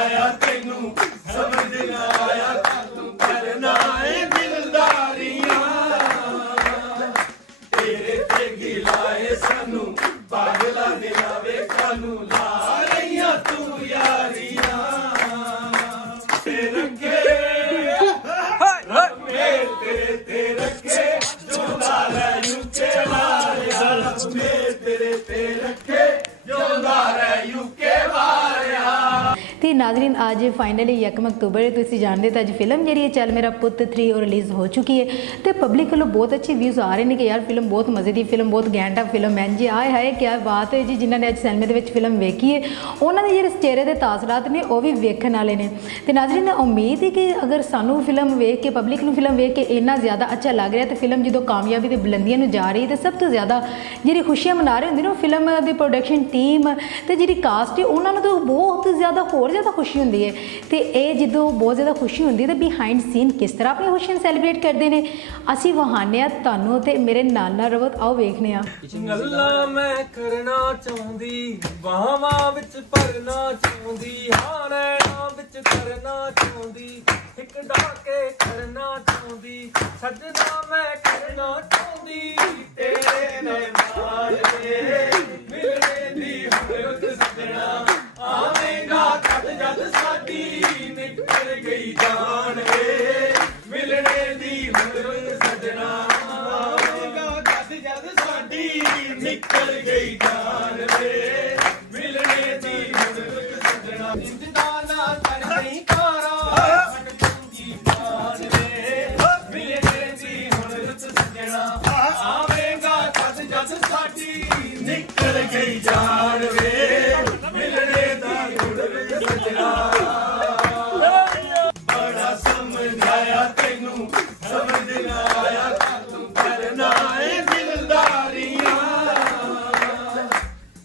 आया तेनू समझ ना आया तू करना है दिलदारियां तेरे ते गिलाए सानू पागला दिलावे कानू ला रहियां तू यारियां रखे तेरे ते रखे जो लाला यूके वारिया तेरे ते रखे जो लाला यूके वारिया। ਤੇ ਨਾਜ਼ਰੀਨ ਅੱਜ ਫਾਈਨਲੀ 1 ਅਕਤੂਬਰ ਤੁਸੀਂ ਜਾਣਦੇ ਤਾਂ ਅੱਜ ਫਿਲਮ ਜਿਹੜੀ ਹੈ ਚੱਲ ਮੇਰਾ ਪੁੱਤ 3 ਉਹ ਰਿਲੀਜ਼ ਹੋ ਚੁੱਕੀ ਹੈ ਤੇ ਪਬਲਿਕ ਵੱਲੋਂ ਬਹੁਤ ਅੱਛੇ ਵਿਊਜ਼ ਆ ਰਹੇ ਨੇ ਕਿ ਯਾਰ ਫਿਲਮ ਬਹੁਤ ਮਜ਼ੇ ਦੀ ਫਿਲਮ ਬਹੁਤ ਘੈਂਟਾ ਫਿਲਮ ਹੈ ਜੀ ਆਏ ਹਾਏ ਕੀ ਬਾਤ ਹੈ ਜੀ ਜਿਨ੍ਹਾਂ ਨੇ ਅੱਜ ਸਿਨੇਮੇ ਦੇ ਵਿੱਚ ਫਿਲਮ ਵੇਖੀ ਹੈ ਉਹਨਾਂ ਦੇ ਜਿਹੜੇ ਚਿਹਰੇ ਦੇ ਤਾਸਰਾਤ ਨੇ ਉਹ ਵੀ ਵੇਖਣ ਵਾਲੇ ਨੇ ਤੇ ਨਾਜ਼ਰੀਨ ਉਮੀਦ ਹੈ ਕਿ ਅਗਰ ਸਾਨੂੰ ਫਿਲਮ ਵੇਖ ਕੇ ਪਬਲਿਕ ਨੂੰ ਫਿਲਮ ਵੇਖ ਕੇ ਇੰਨਾ ਜ਼ਿਆਦਾ ਅੱਛਾ ਲੱਗ ਰਿਹਾ ਤੇ ਫਿਲਮ ਜਦੋਂ ਕਾਮਯਾਬੀ ਦੇ ਬੁਲੰਦੀਆਂ ਨੂੰ ਜਾ ਰਹੀ ਹੈ ਤੇ ਸਭ ਤੋਂ ਜ਼ਿਆਦਾ ਜਿਹੜੀ ਖੁਸ਼ੀਆਂ ਮਨਾ ਰਹੇ ਹੁੰਦੇ ਨੇ ਉਹ ਫਿਲਮ ਦੀ ਪ੍ਰੋਡਕਸ਼ਨ ਟੀਮ ਤੇ ਜਿਹੜੀ ਕਾਸਟ ਹੈ ਉਹਨਾਂ ਨੂੰ ਤਾਂ ਬਹੁਤ ਜ਼ਿਆਦਾ ਹੋਰ ਜ਼ਿਆਦਾ ਖੁਸ਼ੀ ਹੁੰਦੀ ਹੈ ਤੇ ਇਹ ਜਦੋਂ ਬਹੁਤ ਜ਼ਿਆਦਾ ਖੁਸ਼ੀ ਹੁੰਦੀ ਹੈ ਤਾਂ ਬਿਹਾਈਂਡ ਸੀਨ ਕਿਸ ਤਰ੍ਹਾਂ ਆਪਣੀ ਖੁਸ਼ੀਆਂ ਸੈਲੀਬ੍ਰੇਟ ਕਰਦੇ ਨੇ ਅਸੀਂ ਵਹਾਨੇ ਆ ਤੁਹਾਨੂੰ ਤੇ ਮੇਰੇ ਨਾਲ ਨਾਲ ਰਵਤ ਆਓ ਵੇਖਨੇ ਆ। ਗੱਲਾਂ ਮੈਂ ਕਰਨਾ ਚਾਹੁੰਦੀ ਬਾਹਾਂ ਵਿੱਚ ਭਰਨਾ ਚਾਹੁੰਦੀ ਹਾਂ ਨੈਣਾ ਵਿੱਚ ਕਰਨਾ ਚਾਹੁੰਦੀ ਇੱਕ ਡਾਕੇ ਕਰਨਾ ਚਾਹੁੰਦੀ ਸੱਜਣਾ ਮੈਂ ਕਰਨਾ ਚਾਹੁੰਦੀ ਤੇਰੇ ਨਾਲ ਮਿਲਣੇ ਦੀ ਹੁਰਤ ਸੱਜਣਾ ਆਵੇਂਗਾ ਕਦ ਜਦ ਸਾਡੀ ਨਿਕਲ ਗਈ ਜਾਨ ਵੇ ਮਿਲਣੇ ਦੀ ਹੁਰਤ ਸੱਜਣਾ ਆਵੇਂਗਾ ਕਦ ਜਦ ਸਾਡੀ ਨਿਕਲ ਗਈ ਜਾਨ ਵੇ ਮਿਲਣੇ ਦੀ ਹੁਰਤ ਸੱਜਣਾ ਜਿੰਦਾ ਨਾ ਕਰ ਨਹੀਂ ਕਾਰਾ ਅਟਕੂਗੀ ਜਾਨ ਵੇ ਮਿਲਣੇ ਦੀ ਹੁਰਤ ਸੱਜਣਾ ਆਵੇਂਗਾ ਕਦ ਜਦ ਸਾਡੀ ਨਿਕਲ ਗਈ ਜਾਨ ਵੇ ਮਿਲਣੇ ਦੀ ਹੁਰਤ ਸੱਜਣਾ बड़ा समझाया तेनू समझ ना आया तू करना है दिलदारियां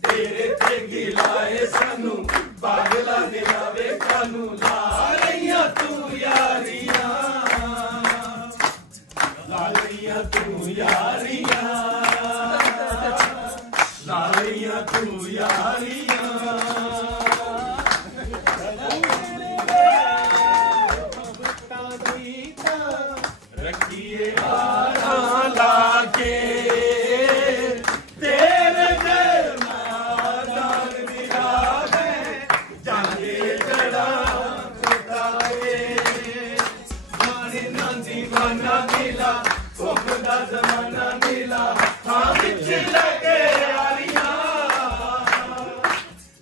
तेरे ते गिलाए सानू पागला दिलावे कानू ला रहियां तू यारियां ला रहियां तू यारियां ला रहियां तू यारियां रखिए लाके तेरे दरबार दिलावे जाने जड़ा खुदाए जाने ना दीवाना मिला सोखदा जमाना मिला हाँ बिच लगे यारियां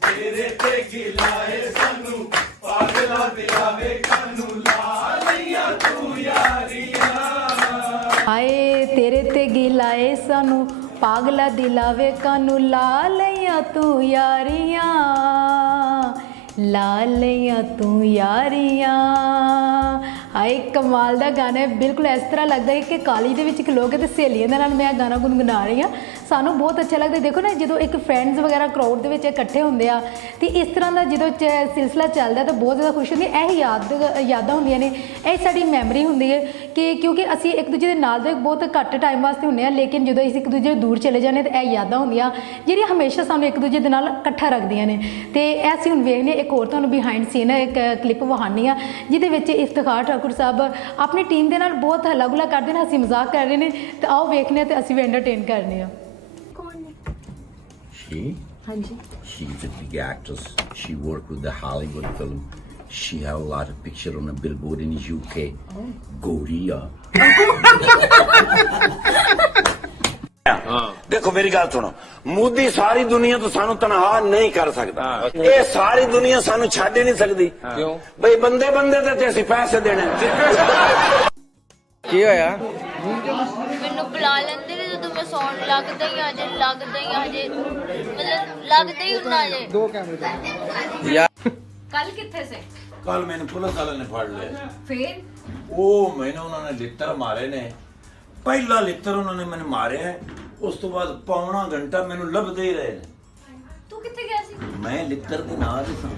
तेरे ते गिलाए सानू पागला दिलावे कानू ला लिया तू यारियां ਹਾਏ ਤੇਰੇ ਤੇ ਗਿਲਾਏ ਸਾਨੂੰ ਪਾਗਲਾ ਦਿਲਾਵੇ ਕਾਨੂੰ ਲਾ ਲਈਆਂ ਤੂੰ ਯਾਰੀਆਂ ਲਾ ਲਈਆਂ ਤੂੰ ਯਾਰੀਆਂ। ਹਾਏ ਕਮਾਲ ਦਾ ਗਾਣਾ ਹੈ ਬਿਲਕੁਲ ਇਸ ਤਰ੍ਹਾਂ ਲੱਗਦਾ ਹੈ ਕਿ ਕਾਲਜ ਦੇ ਵਿੱਚ ਖਲੋ ਕੇ ਤੇ ਸਹੇਲੀਆਂ ਦੇ ਨਾਲ ਮੈਂ ਗਾਣਾ ਗੁੰਗੁਣਾ ਰਹੀ ਹਾਂ ਸਾਨੂੰ ਬਹੁਤ ਅੱਛਾ ਲੱਗਦਾ ਦੇਖੋ ਨਾ ਜਦੋਂ ਇੱਕ ਫਰੈਂਡਸ ਵਗੈਰਾ ਕਰਾਊਡ ਦੇ ਵਿੱਚ ਇਕੱਠੇ ਹੁੰਦੇ ਆ ਤੇ ਇਸ ਤਰ੍ਹਾਂ ਦਾ ਜਦੋਂ ਸਿਲਸਿਲਾ ਚੱਲਦਾ ਤਾਂ ਬਹੁਤ ਜ਼ਿਆਦਾ ਖੁਸ਼ੀ ਹੁੰਦੀ ਇਹ ਯਾਦਾਂ ਹੁੰਦੀਆਂ ਨੇ ਇਹ ਸਾਡੀ ਮੈਮਰੀ ਹੁੰਦੀ ਹੈ ਕਿ ਕਿਉਂਕਿ ਅਸੀਂ ਇੱਕ ਦੂਜੇ ਦੇ ਨਾਲ ਦੇ ਬਹੁਤ ਘੱਟ ਟਾਈਮ ਵਾਸਤੇ ਹੁੰਦੇ ਆ ਲੇਕਿਨ ਜਦੋਂ ਅਸੀਂ ਇੱਕ ਦੂਜੇ ਦੂਰ ਚਲੇ ਜਾਂਦੇ ਤਾਂ ਇਹ ਯਾਦਾਂ ਹੁੰਦੀਆਂ ਜਿਹੜੀਆਂ ਹਮੇਸ਼ਾ ਸਾਨੂੰ ਇੱਕ ਦੂਜੇ ਦੇ ਨਾਲ ਇਕੱਠਾ ਰੱਖਦੀਆਂ ਨੇ ਤੇ ਇਹ ਅਸੀਂ ਹੁਣ ਵੇਖਦੇ ਇੱਕ ਹੋਰ ਤੁਹਾਨੂੰ ਬਿਹਾਈਂਡ ਸੀਨ ਇੱਕ ਕਲਿੱਪ ਵਹਾਨੀ ਆ ਜਿਹਦੇ ਵਿੱਚ ਇਫਤਖਾਰ ਠਾਕੁਰ ਸਾਹਿਬ ਆਪਣੀ ਟੀਮ ਦੇ ਨਾਲ ਬਹੁਤ ਹੱਲਾ ਗੁੱਲਾ ਕਰਦੇ ਨੇ ਹੱਸੀ ਮਜ਼ਾਕ ਕਰ ਰਹੇ ਨੇ ਤੇ ਆਓ ਵੇਖਦੇ ਹਾਂ ਤੇ ਅਸੀਂ ਵੀ ਐਂਟਰਟੇਨ ਕਰਨੇ ਆ। She? ਹਾਂਜੀ She's a big actress. She worked with the Hollywood film. She had a lot of pictures on a billboard in the UK. Goria. देखो मेरी गल सुनो मोदी सारी दुनिया तो सानू तनहा नहीं कर सकता ये सारी दुनिया सानू छड़ ही नहीं सकती क्यों भाई बंदे बंदे ते असि पैसे देने ਕੀ ਹੋਇਆ ਮੈਨੂੰ ਬੁਲਾ ਲੈਂਦੇ ਨੇ ਜਦੋਂ ਮੈਂ ਸੌਣ ਲੱਗਦਾ ਹੀ ਅਜੇ ਮਤਲਬ ਲੱਗਦਾ ਹੀ ਹੁੰਨਾ ਜੇ 2 ਕੈਮਰੇ ਯਾਰ ਕੱਲ ਕਿੱਥੇ ਸੇ कल मैंने पुलिस वाले ने फड़ लिया ਫੇਰ ਉਹ ਮੈਨੂੰ ਉਹਨਾਂ ਨੇ ਲਿੱਤਰ ਮਾਰੇ ਨੇ ਪਹਿਲਾ ਲਿੱਤਰ ਉਹਨਾਂ ਨੇ ਮੈਨੂੰ ਮਾਰਿਆ ਉਸ ਤੋਂ ਬਾਅਦ ਪੌਣਾ ਘੰਟਾ ਮੈਨੂੰ ਲੱਭਦੇ ਹੀ ਰਹੇ ਨੇ ਤੂੰ ਕਿੱਥੇ ਗਿਆ ਸੀ ਮੈਂ ਲਿੱਤਰ ਦੇ ਨਾਲ ਹੀ ਸਾਂ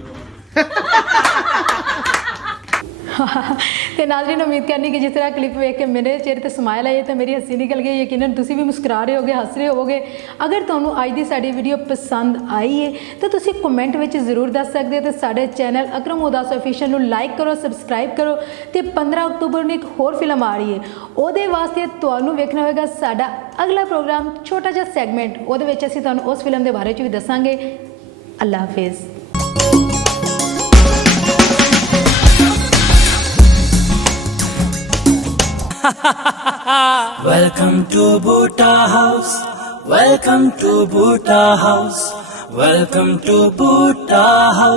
ਤੇ ਨਾਜ਼ਰੀਨ ਉਮੀਦ ਕਰਨੀ ਕਿ ਜਿਸ ਤਰ੍ਹਾਂ ਕਲਿੱਪ ਵੇਖ ਕੇ ਮੇਰੇ ਚਿਹਰੇ ਤੇ ਸਮਾਈਲ ਆਈ ਹੈ ਤੇ ਮੇਰੀ ਹੱਸੀ ਨਿਕਲ ਗਈ, ਯਕੀਨਨ ਤੁਸੀਂ ਵੀ ਮੁਸਕਰਾ ਰਹੇ ਹੋਗੇ, ਹੱਸ ਰਹੇ ਹੋਵੋਗੇ। ਅਗਰ ਤੁਹਾਨੂੰ ਅੱਜ ਦੀ ਸਾਡੀ ਵੀਡੀਓ ਪਸੰਦ ਆਈ ਹੈ ਤਾਂ ਤੁਸੀਂ ਕਮੈਂਟ ਵਿੱਚ ਜ਼ਰੂਰ ਦੱਸ ਸਕਦੇ ਹੋ ਤੇ ਸਾਡੇ ਚੈਨਲ ਅਕਰਮ ਉਦਾਸ ਆਫੀਸ਼ੀਅਲ ਨੂੰ ਲਾਈਕ ਕਰੋ, ਸਬਸਕ੍ਰਾਈਬ ਕਰੋ। ਤੇ 15 ਅਕਤੂਬਰ ਨੂੰ ਇੱਕ ਹੋਰ ਫਿਲਮ ਆ ਰਹੀ ਹੈ, ਉਹਦੇ ਵਾਸਤੇ ਤੁਹਾਨੂੰ ਵੇਖਣਾ ਹੋਵੇਗਾ ਸਾਡਾ ਅਗਲਾ ਪ੍ਰੋਗਰਾਮ, ਛੋਟਾ ਜਿਹਾ ਸੈਗਮੈਂਟ। ਉਹਦੇ ਵਿੱਚ ਅਸੀਂ ਤੁਹਾਨੂੰ ਉਸ ਫਿਲਮ ਦੇ ਬਾਰੇ 'ਚ ਵੀ ਦੱਸਾਂਗੇ। ਅੱਲਾ ਹਾਫਿਜ਼। Welcome to Bhutta House. Welcome to Bhutta House. Welcome to Bhutta House.